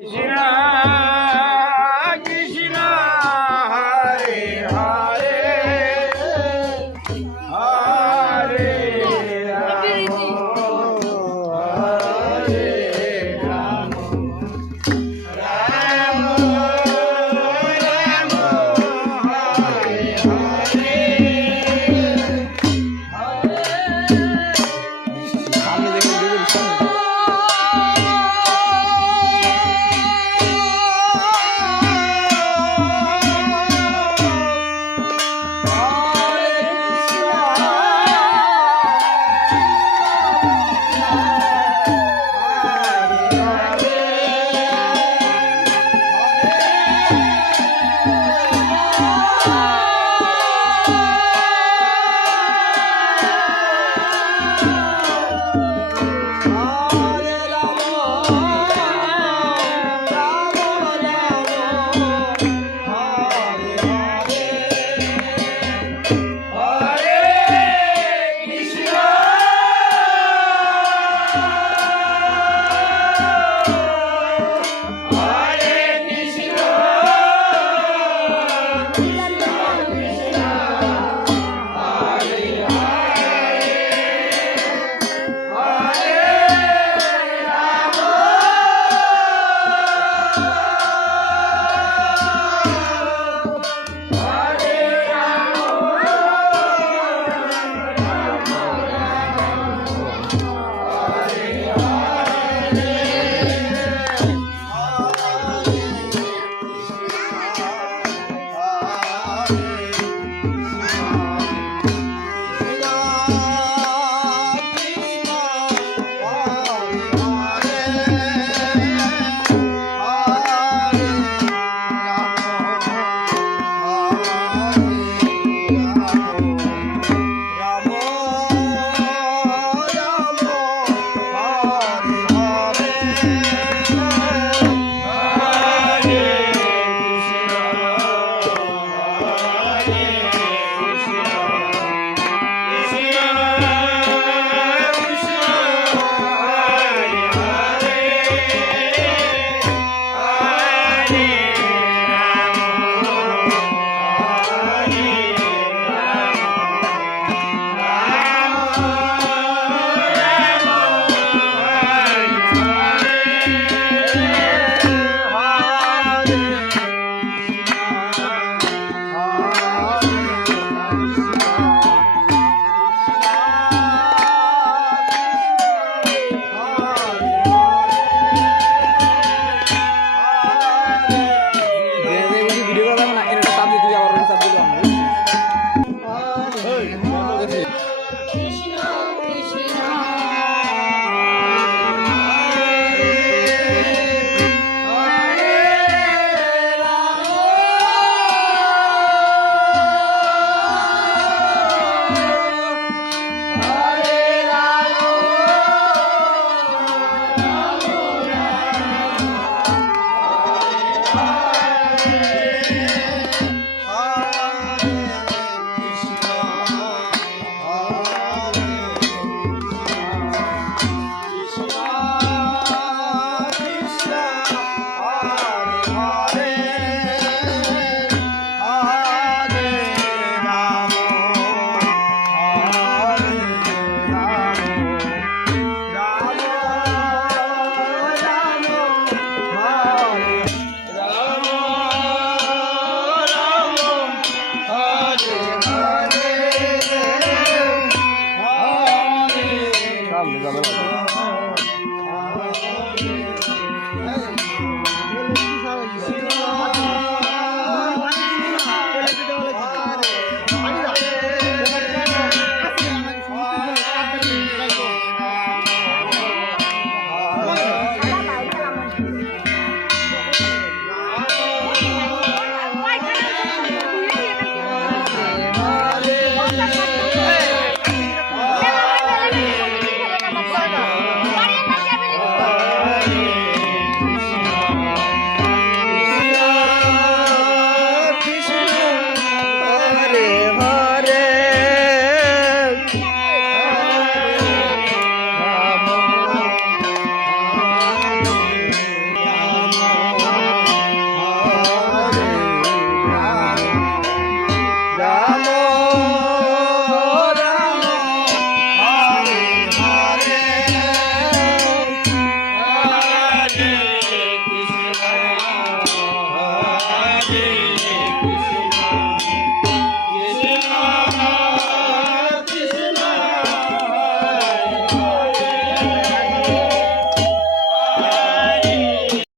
Yeah.